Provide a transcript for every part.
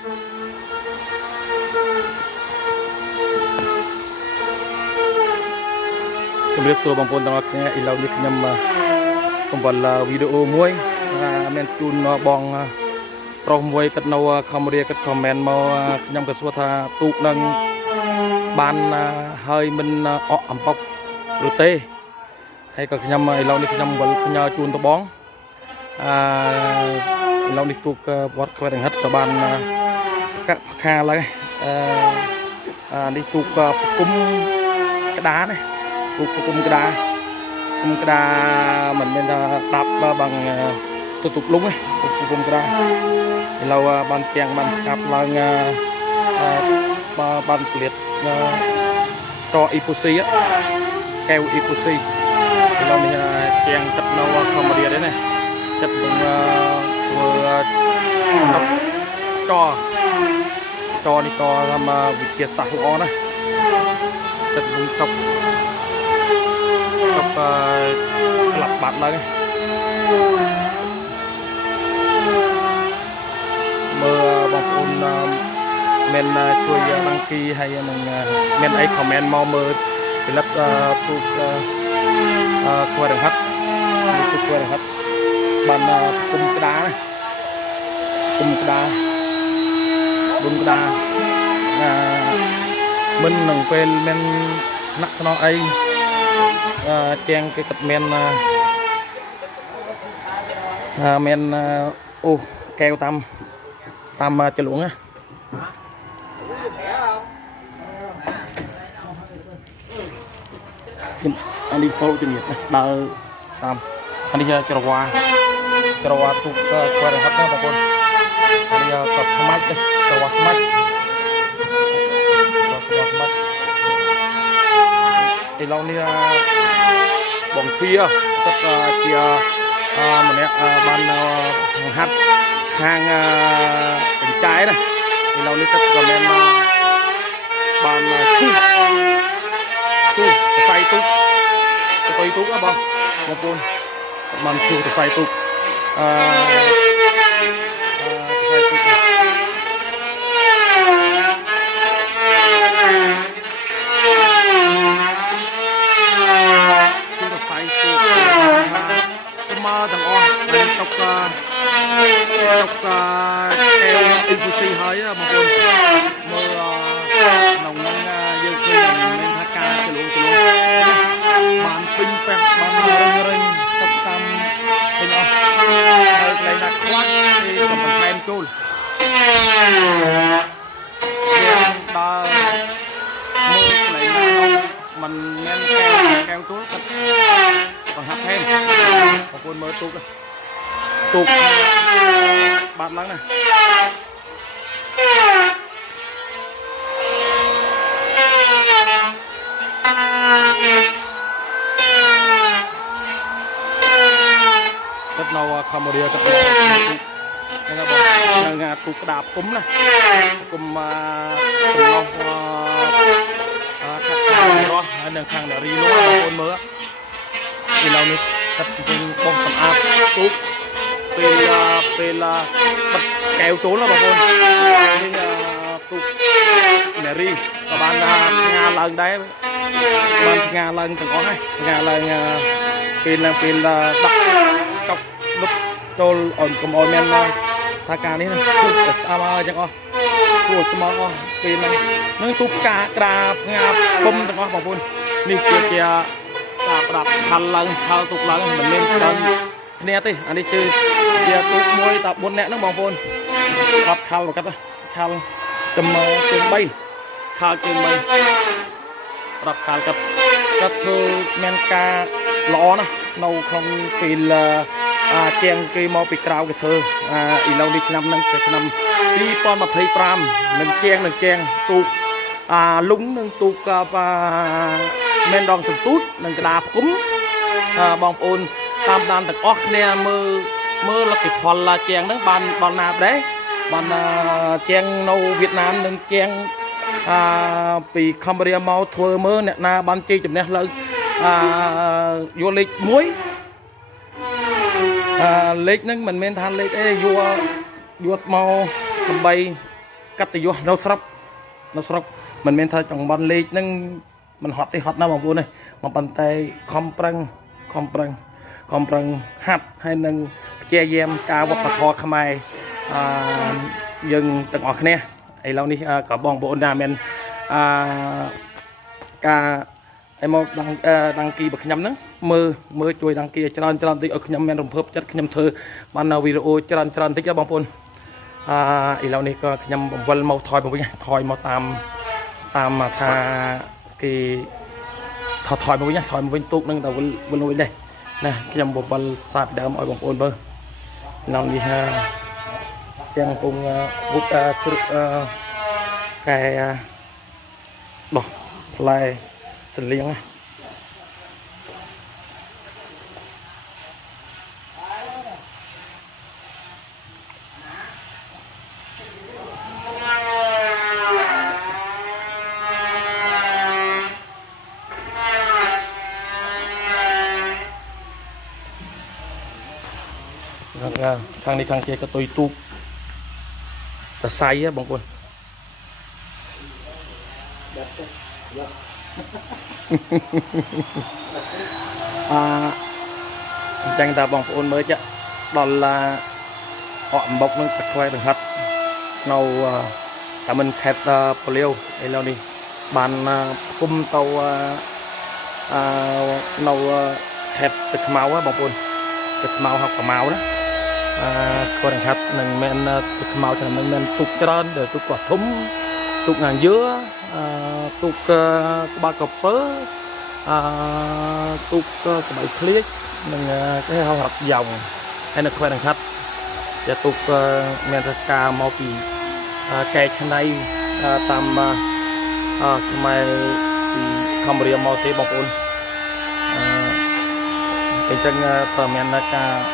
ជំរាបសួរបងប្អូនទាំងអស់គ្នាឥឡូវនេះខ្ញុំកំពុងវីដេអូមួយមានជូនបងប្រុសមួយគាត់នៅខមរាគាត់ខមមិនមកខ្ញុំក៏សួរថាទូកនឹងបានហើយមិនអកអំប៉ុកឬទេហើយក៏ខ្ញុំឥឡូវនេះខ្ញុំវិលផ្ញើជូនទៅបងឥឡូវនេះទូកវត្តខ្វែរហិតក៏បានកាក់ខាឡើងនេះទូកគុំក្តារនេះទូកគុំក្តារមិនមែនថាដាប់bằngទូកលុងទេទូកគុំក្តារឥឡូវបានជាងបានកាប់ឡើងបានផលិតតអ៊ីពូស៊ីកែវអ៊ីពូស៊ីឥឡូវនេះជាងទឹកនៅខមរាទេណាចិត្តនឹងធ្វើចនេះក៏តាមវិទ្យាសាស្ត្រល្អណាស់ចិត្តនឹងចប់ក្លាប់បាត់ឡើងមើលបងប្អូនមានជួយđăng ký hayនឹងមានអី comment មកមើលផលិតទូកខ្វែរហិតទូកខ្វែរហិតបានគុំក្តារមិននឹងពេលមានណាក់ខ្នោះអីជាងគេគិតមានអូកែវតាមចលួងណាอันนี้โปรตีนដើរតាមอันนี้ច្រវ៉ាទូកខ្វែរហិតណាបងប្អូនอันนี้ក៏ស្មាច់ច្រវ៉ាស្មាច់ឥឡូវនេះបងភីគាត់ជាម្នាក់បានហាត់ខាងកញ្ចែណាឥឡូវនេះគាត់ក៏មានបានឈូសសរសៃទូកបងប្អូនបានឈូសសរសៃទូកស្មើទាំងអស់ហើយតុកកែវអ៊ីពូស៊ីហើយបងប្អូនមើលក្នុងហ្នឹងយើងឃើញមានថាការចលងបានពេញពេះបានរឹងតុកតាមពេញអស់ហើយកន្លែងណាខ្វះគេក៏បន្ថែមចូលយើងដើរមើលកន្លែងណាมันមានកែវទួលគាត់បង្ហាត់ថែមបងប្អូនមើលទូកបាត់ឡើងណាគាត់នៅខមរាគាត់ហ្នឹងបងនឹងទូកក្តារគុំណាគុំក្នុងខាងរស់ហើយនៅខាងរីនោះបងប្អូនមើលឥឡូវនេះគាត់ពេញបោះសម្អាតទូកពេលបិទកែវចូលណាបងប្អូននេះទូកនារីក៏បានផ្ងាឡើងដែរបានផ្ងាឡើងទាំងអស់ហើយផ្ងាឡើងពេលដាក់ចុកលុបចូលអនកុំអោយមានថាការនេះគឺស្អាតមកចឹងអស់គួរស្មោះអស់ពេលហ្នឹងទូកក្តារផ្ងាគុំទាំងអស់បងប្អូននេះជាការប្រាប់ខលឡើងខលទូកឡើងមិនមែនដល់គ្នាទេអានេះគឺជាទូកមួយតា4នាក់ហ្នឹងបងប្អូនប្រាប់ខលមកកាត់ខលចំជើង3ខលជើង3ប្រាប់ខលកាត់ធ្វើមានការល្អណាស់នៅក្នុងពេលជាងគេមកពីក្រៅគេធ្វើឥឡូវនេះឆ្នាំហ្នឹងឆ្នាំ2025នឹងជាងទូកលុងនឹងទូកមានដងសន្ទូចនឹងក្តារផ្គុំបងប្អូនតាមដានទាំងអស់គ្នាមើលលទ្ធផលជាងហ្នឹងបានដល់ណាដែរបានជាងនៅវៀតណាមនឹងជាងពីខមរាមកធ្វើមើលអ្នកណាបានជ័យជំនះលើយកលេខ1លេខហ្នឹងមិនមែនថាលេខអីយកមកដើម្បី cắt từ vô nó sập mình men thay trong ban lê nâng mình hot thì hot nào bằng vua này mà bàn tay không prang hạt hay nâng che em cá vật thò khăm ai dừng từng ngõ nèไอ้เรานี่กับบองโบนาเมนกาไอ้มอดังกีบักยำนั้นมือช่วยดังกีจรันติเอาขยำเมนรวมเพิ่มจัดขยำเธอมันวิดีโอจรันติจะบางปนไอ้เรานี่ก็ขยำวันมาถอยมาวิ่งถอยมาตามมาทากีถอยมาวิ่งถอยมาวิ่งตุกนั่งแต่วันวิ่งเลยนะขยำวันสาบเดิมเอาบางปนเบอร์เรานี่ฮะยังคงบุกสุดcái đỏ lại sần liếng này thằng này thằng kia có tôi tu ta say á bông quân chẳng ta bông phun mới chứ đó là họ bọc nó tạt khoai bằng hạt nâu ta mình khét polio đây là đi bàn cung tàu nâu khét tịch máu á bông phun tịch máu học cả máu đó coi bằng hạt mình men tịch máu cho mình men tục trơn để tục quả thúng tục ngàn dứa tục ba cặp pớ tục bảy click mình cái hao hạt dòng hay là khoai đằng khách và tục men ca mau bị cây chân này tam mai thì không bơi mau thế bọc ôn cái chân tờ men ca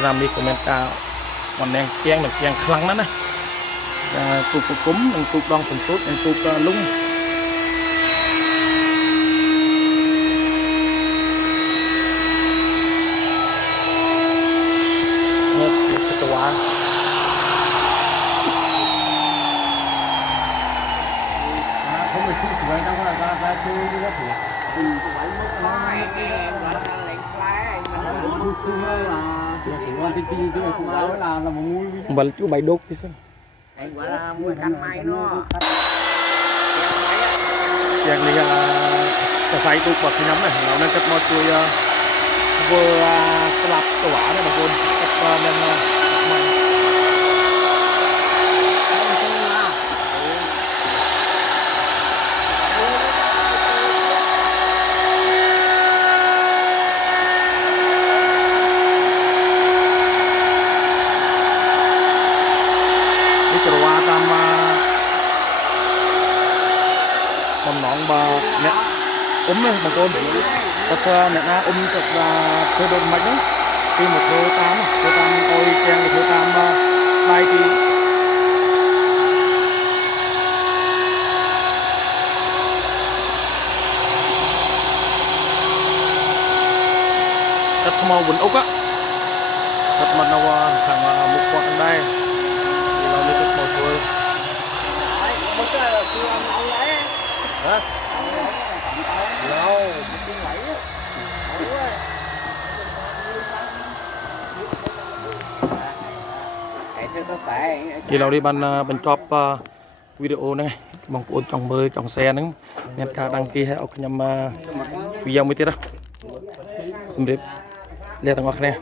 làm đi của men ca còn đen chén được chén khăng đó nè tục cúm tục đong sầm sốt tục lung quá không được chút vậy đâu là ra chơi đi đó thì vậy mất nó và chú bảy đốt cái sân anh gọi là mua căn máy nó dạng này là phải tụt vào cái nấm này nó nên cắt mò chui vừa lạp tỏa này mà con cắt nên bà mẹ này bà con thật mẹ na thật là thôi đồn mạnh đấy khi một thứ tám tôi trang một thứ tám đây thì thật màu vườn ốc á thật mặt nào thằng một quạt đây thì là đi thật màu thôi hả? Lâu, thìเราđi ban chop video này bằng cuốn trong mơ trong xe nữa nên cả đăng ký hay nhằm video mới tiết đó xin biết lên tầng ngọc này